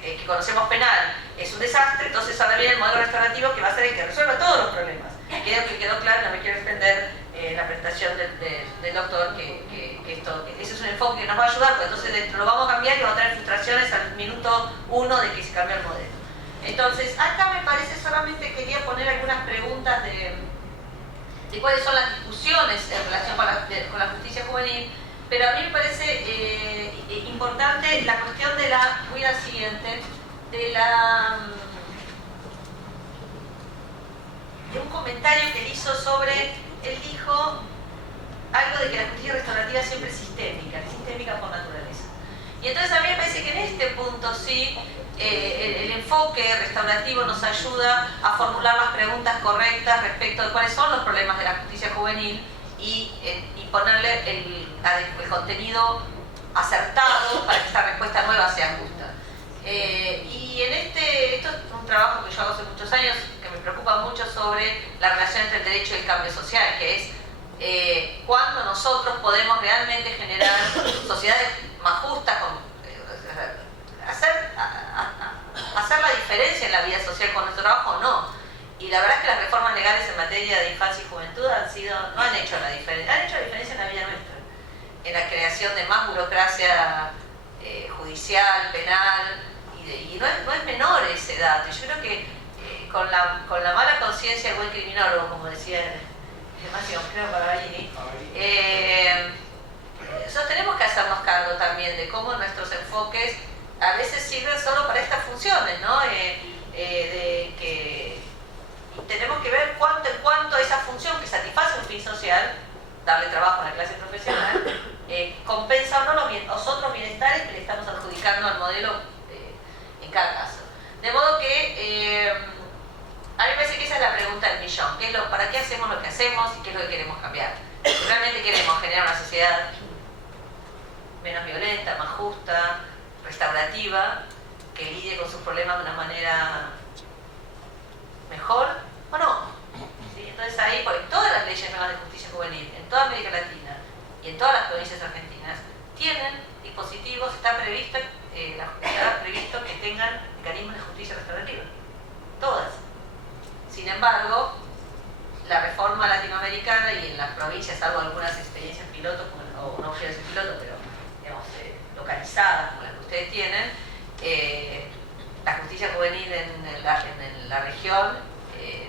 que conocemos penal es un desastre, entonces ahora viene el modelo restaurativo que va a ser el que resuelva todos los problemas. Creo que quedó claro, no me quiero extender la presentación del doctor, que ese es un enfoque que nos va a ayudar, porque entonces lo vamos a cambiar y va a tener frustraciones al minuto 1 de que se cambia el modelo. Entonces, acá me parece, solamente quería poner algunas preguntas de cuáles son las discusiones en relación con la justicia juvenil, pero a mí me parece importante la cuestión de voy a la siguiente, de un comentario que él hizo sobre, él dijo algo de que la justicia restaurativa siempre es sistémica por naturaleza. Y entonces a mí me parece que en este punto sí, el enfoque restaurativo nos ayuda a formular las preguntas correctas respecto de cuáles son los problemas de la justicia juvenil y ponerle el contenido acertado para que esta respuesta nueva sea justa. Y esto es un trabajo que yo hago hace muchos años, que me preocupa mucho, sobre la relación entre el derecho y el cambio social, que es cuando nosotros podemos realmente generar sociedades más justas, hacer la diferencia en la vida social con nuestro trabajo o no. Y la verdad es que las reformas legales en materia de infancia y juventud no han hecho la diferencia, han hecho la diferencia en la vida nuestra, en la creación de más burocracia judicial, penal, y no es menor ese dato. Yo creo que con la mala conciencia del buen criminólogo, como decía Máximo Pavagini, nosotros tenemos que hacernos cargo también de cómo nuestros enfoques a veces sirven solo para estas funciones, ¿no? De que tenemos que ver en cuánto esa función que satisface un fin social, darle trabajo a la clase profesional, compensa o no los otros bienestares que le estamos adjudicando al modelo en cada caso. De modo que a mí me parece que esa es la pregunta del millón, ¿para qué hacemos lo que hacemos y qué es lo que queremos cambiar? Si realmente queremos generar una sociedad menos violenta, más justa, restaurativa, que lidie con sus problemas de una manera mejor, ¿o no? ¿Sí? Entonces ahí, por todas las leyes nuevas de justicia juvenil, en toda América Latina y en todas las provincias argentinas, tienen dispositivos, está previsto que tengan mecanismos de justicia restaurativa. Todas. Sin embargo, la reforma latinoamericana y en las provincias, salvo algunas experiencias pilotos, o no experiencias pilotos, pero digamos, localizadas como las que ustedes tienen, la justicia juvenil en la región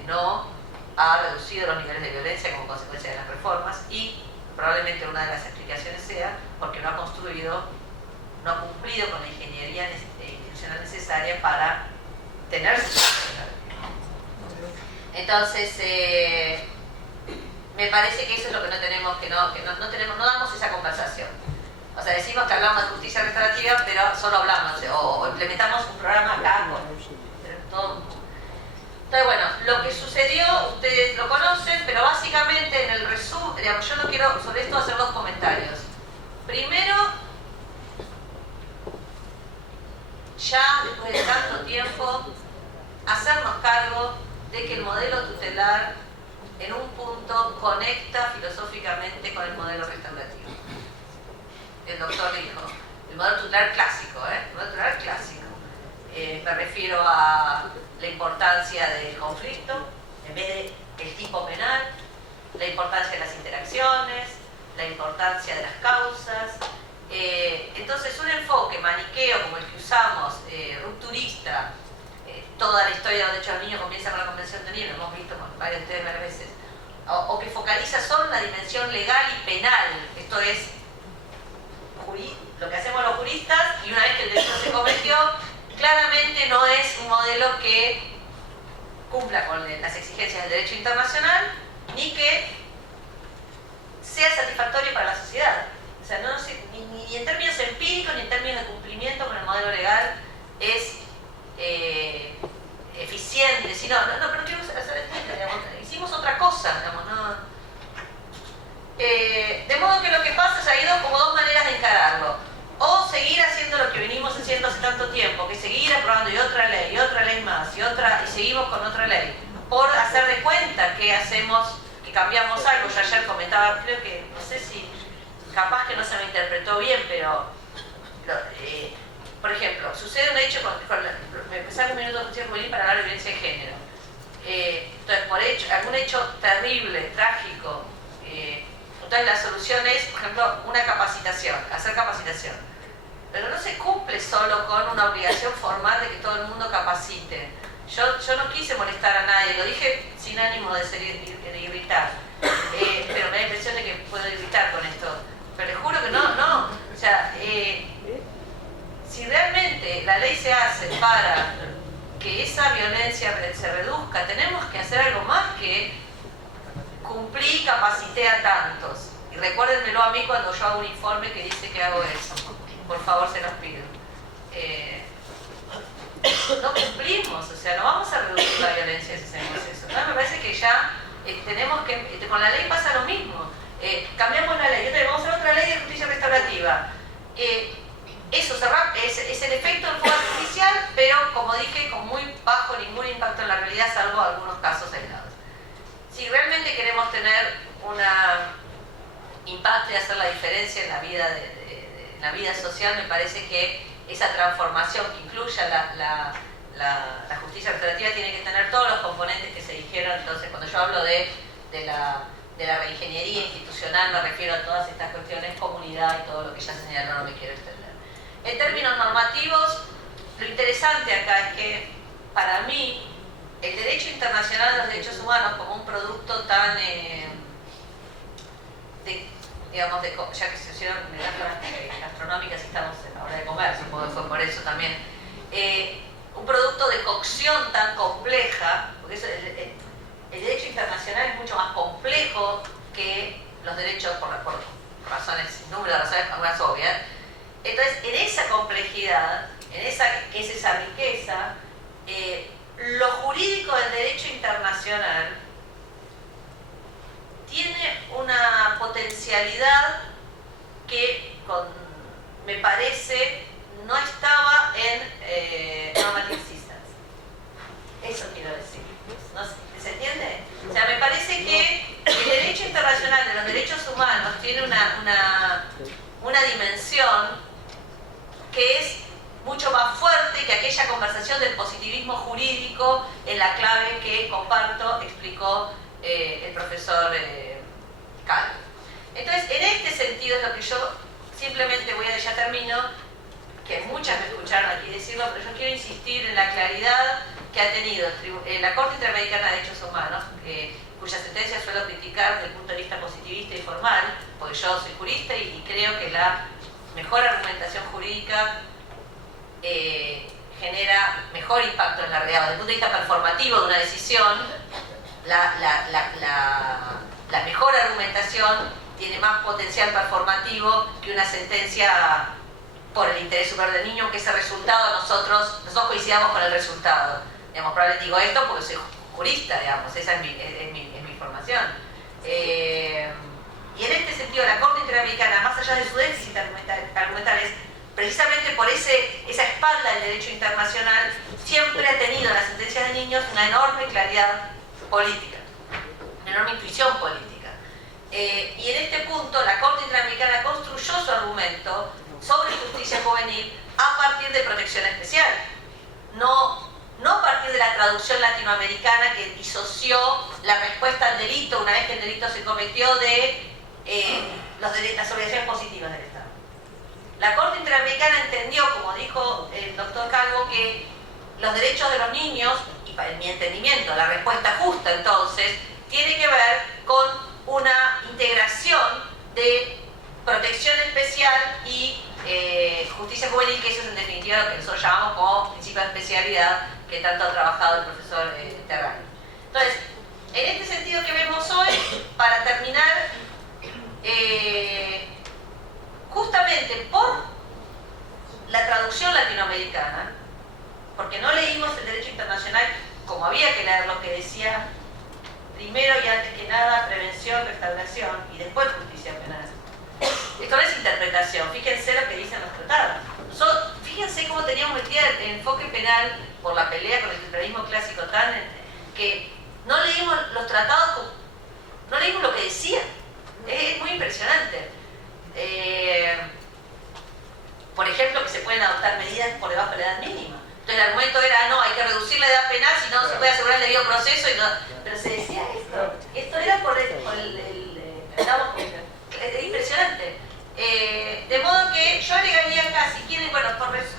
no ha reducido los niveles de violencia como consecuencia de las reformas, y probablemente una de las explicaciones sea porque no ha cumplido con la ingeniería institucional necesaria para tener su. Entonces, me parece que eso es lo que no tenemos, no damos esa conversación. O sea, decimos que hablamos de justicia restaurativa, pero solo hablamos, o implementamos un programa acá. Entonces, bueno, lo que sucedió, ustedes lo conocen, pero básicamente en el resumen, digamos, yo no quiero sobre esto hacer dos comentarios. Primero, ya después de tanto tiempo, hacernos cargo de que el modelo tutelar en un punto conecta filosóficamente con el modelo restaurativo. El doctor dijo, el modelo tutelar clásico, el modelo tutelar clásico. Me refiero a la importancia del conflicto, en vez de el tipo penal, la importancia de las interacciones, la importancia de las causas. Entonces un enfoque maniqueo como el que usamos, rupturista, toda la historia de los derechos de los niños comienza con la Convención de Niños, lo hemos visto con varios de ustedes varias veces, o que focaliza solo en la dimensión legal y penal, esto es lo que hacemos los juristas, y una vez que el delito se cometió, claramente no es un modelo que cumpla con las exigencias del derecho internacional, ni que sea satisfactorio para la sociedad. O sea, no sé, ni en términos empíricos, ni en términos de cumplimiento con el modelo legal es eficiente, sino, pero quiero hacer esto, digamos, hicimos otra cosa, digamos, no. De modo que lo que pasa es que hay como dos maneras de encararlo. O seguir haciendo lo que venimos haciendo hace tanto tiempo, que seguir aprobando y otra ley más, y seguimos con otra ley, por hacer de cuenta que hacemos, que cambiamos algo. Yo ayer comentaba, creo que, no sé si, capaz que no se me interpretó bien, pero por ejemplo, sucede un hecho, me empezaba un minuto de justicia juvenil para hablar de violencia de género. Entonces, por algún hecho terrible, trágico, entonces la solución es, por ejemplo, una capacitación, hacer capacitación. Pero no se cumple solo con una obligación formal de que todo el mundo capacite. Yo no quise molestar a nadie, lo dije sin ánimo de irritar, pero me da la impresión de que puedo irritar con esto. Pero les juro que no. O sea, si realmente la ley se hace para que esa violencia se reduzca, tenemos que hacer algo más que cumplí y capacité a tantos. Y recuérdenmelo a mí cuando yo hago un informe que dice que hago eso. Por favor, se los pido. No cumplimos, o sea, no vamos a reducir la violencia si hacemos eso. Entonces me parece que ya tenemos que, con la ley pasa lo mismo. Cambiamos la ley, vamos a hacer otra ley de justicia restaurativa. Eso es el efecto del fuego judicial, pero como dije, con muy bajo ningún impacto en la realidad, salvo algunos casos aislados. Si realmente queremos tener un impacto y hacer la diferencia en la vida social, me parece que esa transformación que incluya la justicia restaurativa tiene que tener todos los componentes que se dijeron. Entonces, cuando yo hablo de la reingeniería institucional, me refiero a todas estas cuestiones, comunidad y todo lo que ya señaló, no me quiero extender. En términos normativos, lo interesante acá es que, para mí, el derecho internacional de los derechos humanos como un producto tan, ya que se hicieron metáforas gastronómicas y estamos en la hora de comer, supongo que fue por eso también, un producto de cocción tan compleja, porque el derecho internacional es mucho más complejo que los derechos por razones, sin número de razones, algunas obvias. Entonces, en esa complejidad, que es esa riqueza, lo jurídico del derecho internacional tiene una potencia especialidad que me parece no estaba en Normative Systems. Eso quiero decir. ¿No se entiende? O sea, me parece que el derecho internacional de los derechos humanos tiene una dimensión que es mucho más fuerte que aquella conversación del positivismo jurídico en la clave que comparto, explicó el profesor Calvo. Entonces, en este sentido es lo que yo simplemente voy a, ya termino, que muchas me escucharon aquí decirlo, pero yo quiero insistir en la claridad que ha tenido la Corte Interamericana de Derechos Humanos, cuya sentencia suelo criticar desde el punto de vista positivista y formal, porque yo soy jurista y creo que la mejor argumentación jurídica genera mejor impacto en la realidad. Desde el punto de vista performativo de una decisión, la mejor argumentación tiene más potencial performativo que una sentencia por el interés superior del niño, que ese resultado nosotros coincidamos con el resultado. Digamos, probablemente digo esto porque soy jurista, digamos, esa es mi formación. Y en este sentido, la Corte Interamericana, más allá de su déficit argumental, es precisamente por esa espalda del derecho internacional, siempre ha tenido en las sentencias de niños una enorme claridad política, una enorme intuición política. Y en este punto, la Corte Interamericana construyó su argumento sobre justicia juvenil a partir de protección especial, no a partir de la traducción latinoamericana que disoció la respuesta al delito, una vez que el delito se cometió, de las obligaciones positivas del Estado. La Corte Interamericana entendió, como dijo el doctor Calvo, que los derechos de los niños, y para mi entendimiento, la respuesta justa entonces, tiene que ver con una integración de protección especial y justicia juvenil, que eso es en definitiva lo que nosotros llamamos como principio de especialidad que tanto ha trabajado el profesor Terrani. Entonces, en este sentido que vemos hoy, para terminar, justamente por la traducción latinoamericana, porque no leímos el derecho internacional como había que leer, lo que decía primero y antes que nada prevención, restauración y después justicia penal. Esto no es interpretación, fíjense lo que dicen los tratados. Fíjense cómo teníamos metida el enfoque penal por la pelea con el liberalismo clásico que no leímos los tratados, no leímos lo que decían. Es muy impresionante. Por ejemplo, que se pueden adoptar medidas por debajo de la edad mínima. Entonces el argumento era, no, hay que reducir la edad penal, si no se puede asegurar el debido proceso. Pero se decía esto. Esto era por el es impresionante. De modo que yo agregaría acá, si quieren, bueno,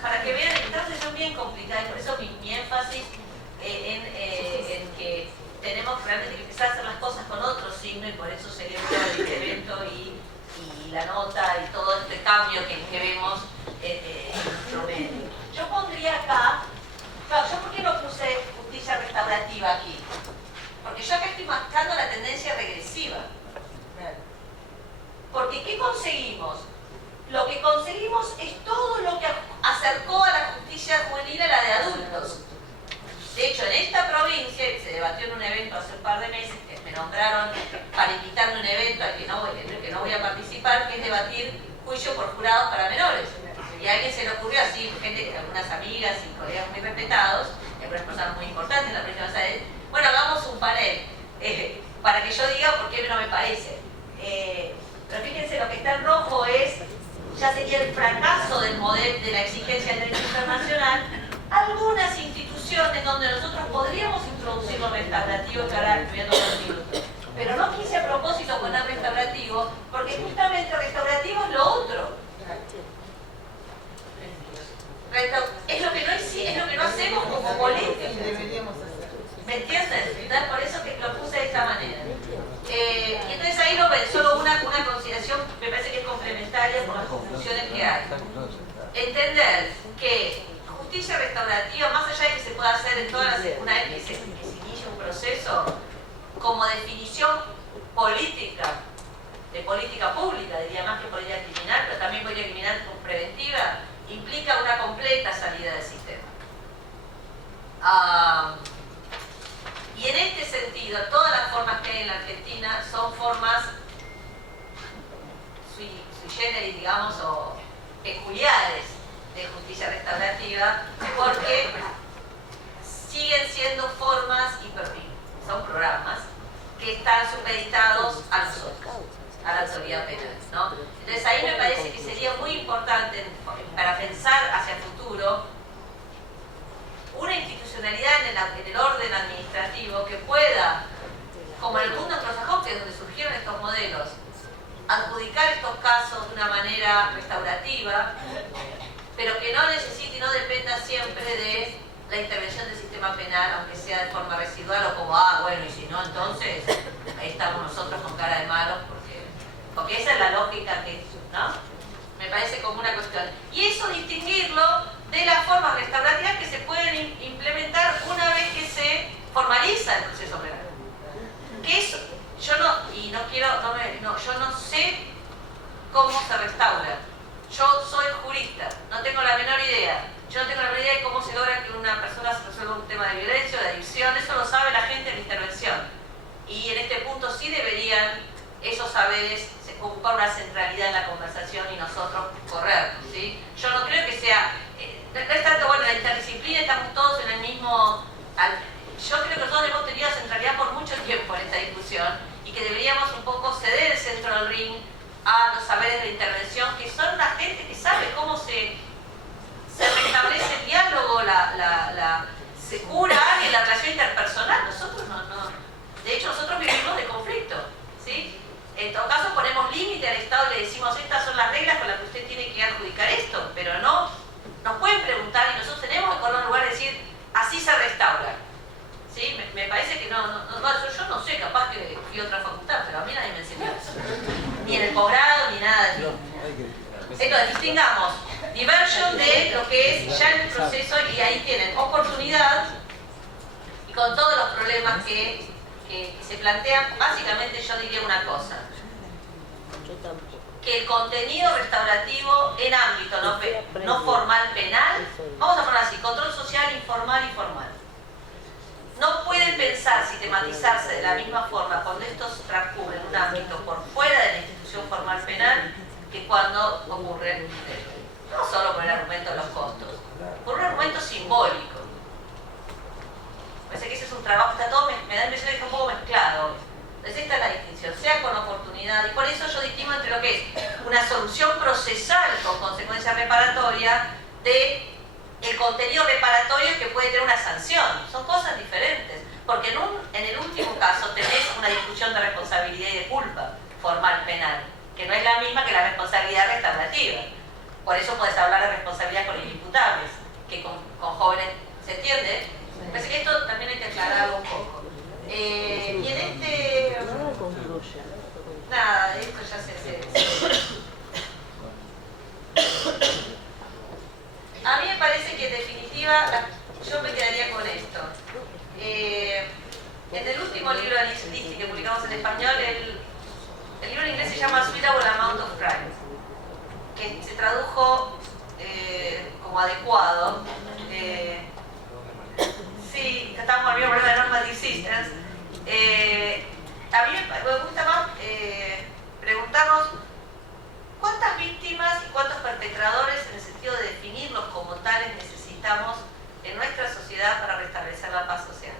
para que vean, esta situación bien complicada, y por eso mi énfasis en que tenemos realmente que empezar a hacer las cosas con otro signo, y por eso sería este evento y la nota y todo este cambio que vemos en nuestro medio. Yo pondría acá, claro, ¿yo por qué no puse justicia restaurativa aquí? Porque yo acá estoy marcando la tendencia regresiva. Porque ¿qué conseguimos? Lo que conseguimos es todo lo que acercó a la justicia juvenil a la de adultos. De hecho, en esta provincia, se debatió en un evento hace un par de meses, que me nombraron para invitarme a un evento al que no voy a participar, que es debatir juicio por jurados para menores. Y a alguien se le ocurrió así, algunas amigas y colegas muy respetados, y algunas personas muy importantes en la próxima sala, bueno, hagamos un panel, para que yo diga por qué no me parece. Pero fíjense, lo que está en rojo ya sería el fracaso del modelo de la exigencia del derecho internacional. Algunas instituciones donde nosotros podríamos introducir lo restaurativo, que ahora voy a tomar un minuto. Pero no quise a propósito poner restaurativo, porque justamente restaurativo es lo otro. Es lo que no hacemos como política. ¿Me entienden? Entonces, por eso que lo puse de esta manera. Y entonces ahí lo ven, solo una consideración me parece que es complementaria por las conclusiones que hay. Entender que justicia restaurativa, más allá de que se pueda hacer en todas una vez que se inicia un proceso, como definición política, de política pública, diría más que política criminal, pero también política criminal preventiva, implica una completa salida del sistema. Y en este sentido, todas las formas que hay en la Argentina son formas digamos, o peculiares de justicia restaurativa, porque siguen siendo formas y son programas que están supeditados a nosotros, a la autoridad penal, ¿no? Entonces ahí me parece que sería muy importante para pensar hacia el futuro una institucionalidad en el orden administrativo que pueda, como en el mundo anglosajón, que es donde surgieron estos modelos, adjudicar estos casos de una manera restaurativa, pero que no necesite y no dependa siempre de la intervención del sistema penal, aunque sea de forma residual o como, bueno, y si no, entonces ahí estamos nosotros con cara de malos, porque esa es la lógica que, ¿no? Me parece como una cuestión. Y eso distinguirlo de las formas restaurativas que se pueden implementar una vez que se formaliza el proceso penal. Que eso, yo no sé cómo se restaura. Yo soy jurista, no tengo la menor idea. Yo no tengo la menor idea de cómo se logra que una persona se resuelva un tema de violencia o de adicción. Eso lo sabe la gente en la intervención. Y en este punto sí deberían esos saberes ocupar una centralidad en la conversación y nosotros corrernos, ¿sí? Yo no creo que sea... no es tanto, bueno, la interdisciplina, estamos todos en el mismo... Yo creo que nosotros hemos tenido centralidad por mucho tiempo en esta discusión y que deberíamos un poco ceder el centro del ring a los saberes de intervención, que son la gente que sabe cómo se restablece el diálogo, se cura en la relación interpersonal. Nosotros no. De hecho, nosotros vivimos de conflicto, ¿sí? En todo caso, ponemos límite al Estado y le decimos, estas son las reglas con las que usted tiene que adjudicar esto, pero no nos pueden preguntar y nosotros tenemos que correr un lugar y decir, así se restaura. ¿Sí? Me parece que yo no sé, capaz que fui a otra facultad, pero a mí nadie me enseñó eso. Ni en el posgrado, ni nada de eso. Entonces, distingamos diversion de lo que es ya el proceso, y ahí tienen oportunidad, y con todos los problemas que se plantean. Básicamente yo diría una cosa, que el contenido restaurativo en ámbito no formal penal, vamos a poner así, control social informal y formal, no puede pensar sistematizarse de la misma forma cuando estos transcurren en un ámbito por fuera de la institución formal penal que cuando ocurre, no solo por el argumento de los costos, por un argumento simbólico. Parece que ese es un trabajo, está todo, me da la impresión de que está un poco mezclado. Entonces esta es la distinción, sea con oportunidad, y por eso yo distingo entre lo que es una solución procesal con consecuencia reparatoria de el contenido reparatorio que puede tener una sanción. Son cosas diferentes, porque en el último caso tenés una discusión de responsabilidad y de culpa formal penal, que no es la misma que la responsabilidad restaurativa. Por eso podés hablar de responsabilidad con inimputables, que con jóvenes, ¿se entiende? Me parece que esto también hay que aclararlo un poco. Y en este... Nada, esto ya se... A mí me parece que en definitiva, yo me quedaría con esto. En el último libro de Alice Christie que publicamos en español, el libro en inglés se llama Suitable Amount of Crime, que se tradujo como adecuado. Sí, estamos al mismo problema de Normative Systems. A mí me gusta más preguntarnos cuántas víctimas y cuántos perpetradores, en el sentido de definirlos como tales, necesitamos en nuestra sociedad para restablecer la paz social.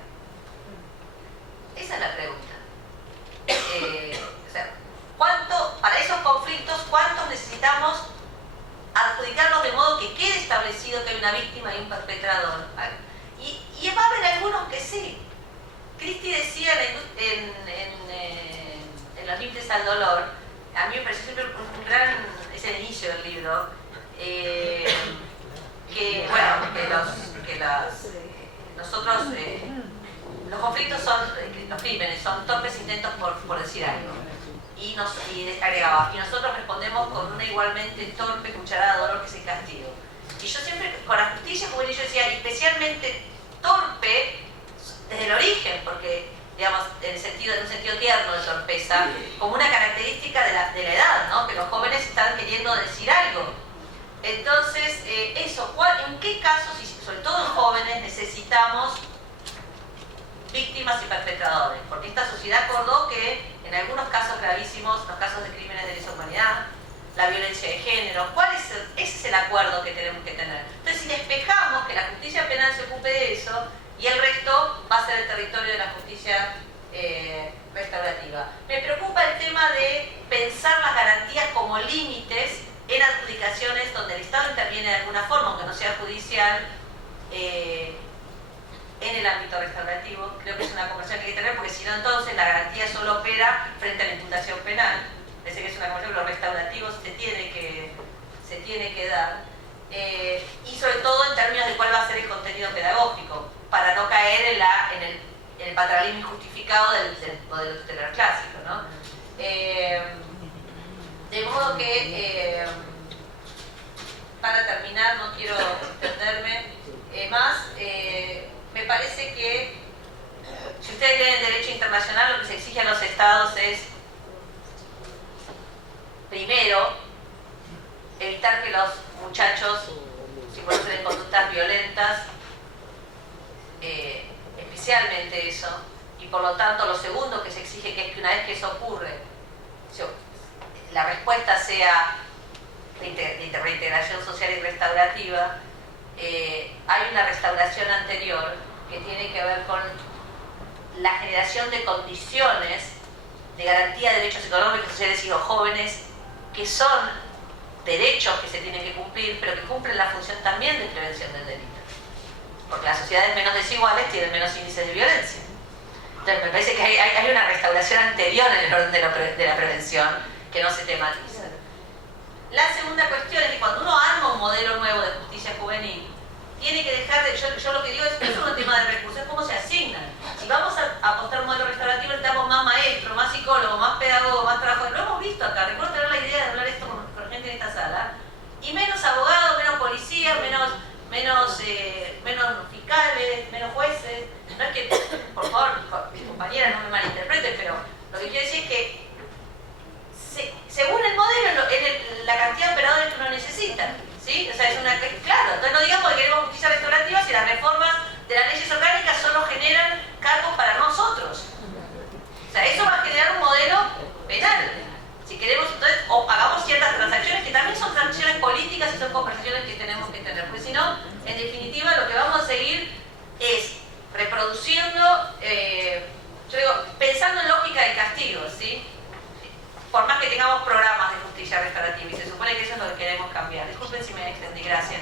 Esa es la pregunta. O sea, para esos conflictos, ¿cuántos necesitamos adjudicarnos de modo que quede establecido que hay una víctima y un perpetrador? Y va a haber algunos que sí. Christie decía en Los límites al dolor, a mí me pareció siempre un gran, es el inicio del libro, los conflictos son, los crímenes son torpes intentos por decir algo. Y agregaba, y nosotros respondemos con una igualmente torpe cucharada de dolor que es el castigo. Y yo siempre, con la justicia juvenil, yo decía, especialmente torpe desde el origen, porque, digamos, en un sentido tierno de torpeza, como una característica de la edad, ¿no? Que los jóvenes están queriendo decir algo. Entonces, ¿en qué casos, y sobre todo en jóvenes, necesitamos víctimas y perpetradores? Porque esta sociedad acordó que en algunos casos gravísimos, los casos de crímenes de lesa humanidad, la violencia de género. Ese es el acuerdo que tenemos que tener. Entonces, si despejamos que la justicia penal se ocupe de eso y el resto va a ser el territorio de la justicia restaurativa. Me preocupa el tema de pensar las garantías como límites en adjudicaciones donde el Estado interviene de alguna forma, aunque no sea judicial, en el ámbito restaurativo. Creo que es una conversación que hay que tener, porque si no, entonces la garantía solo opera frente a la imputación penal. Parece que es una conversación que lo restaurativo se tiene que dar. Y sobre todo en términos de cuál va a ser el contenido pedagógico, para no caer en el paternalismo injustificado del modelo tutelar clásico, ¿no? De modo que, para terminar, no quiero extenderme más, me parece que si ustedes leen el derecho internacional, lo que se exige a los estados es, primero, evitar que los muchachos se involucren en conductas violentas, especialmente eso, y por lo tanto lo segundo que se exige, que es que una vez que eso ocurre, la respuesta sea de reintegración social y restaurativa. Hay una restauración anterior que tiene que ver con la generación de condiciones de garantía de derechos económicos, sociales y los jóvenes, que son derechos que se tienen que cumplir, pero que cumplen la función también de prevención del delito. Porque las sociedades menos desiguales tienen menos índices de violencia. Entonces me parece que hay una restauración anterior en el orden de la prevención que no se tematiza. La segunda cuestión es que cuando uno arma un modelo nuevo de justicia juvenil, tiene que dejar de... Yo lo que digo es que no es un tema de recursos, es cómo se asignan. Si vamos a apostar un modelo restaurativo, necesitamos más maestros, más psicólogos, más pedagogos, más trabajo. Lo hemos visto acá, recuerdo tener la idea de hablar esto con gente en esta sala. Y menos abogados, menos policías, menos fiscales, menos jueces. No es que, por favor, mis compañeras no me malinterpreten, pero lo que quiero decir es que según el modelo, la cantidad de operadores que uno necesita, ¿sí? O sea, claro, entonces no digamos que queremos justicia restaurativa si las reformas de las leyes orgánicas solo generan cargos para nosotros. O sea, eso va a generar un modelo penal. Si queremos, entonces, o hagamos ciertas transacciones que también son transacciones políticas y son conversaciones que tenemos que tener, porque si no, en definitiva, lo que vamos a seguir es reproduciendo, yo digo, pensando en lógica de castigo, ¿sí? Por más que tengamos programas de justicia restaurativa, y se supone que eso es lo que queremos cambiar. Disculpen si me extendí, gracias.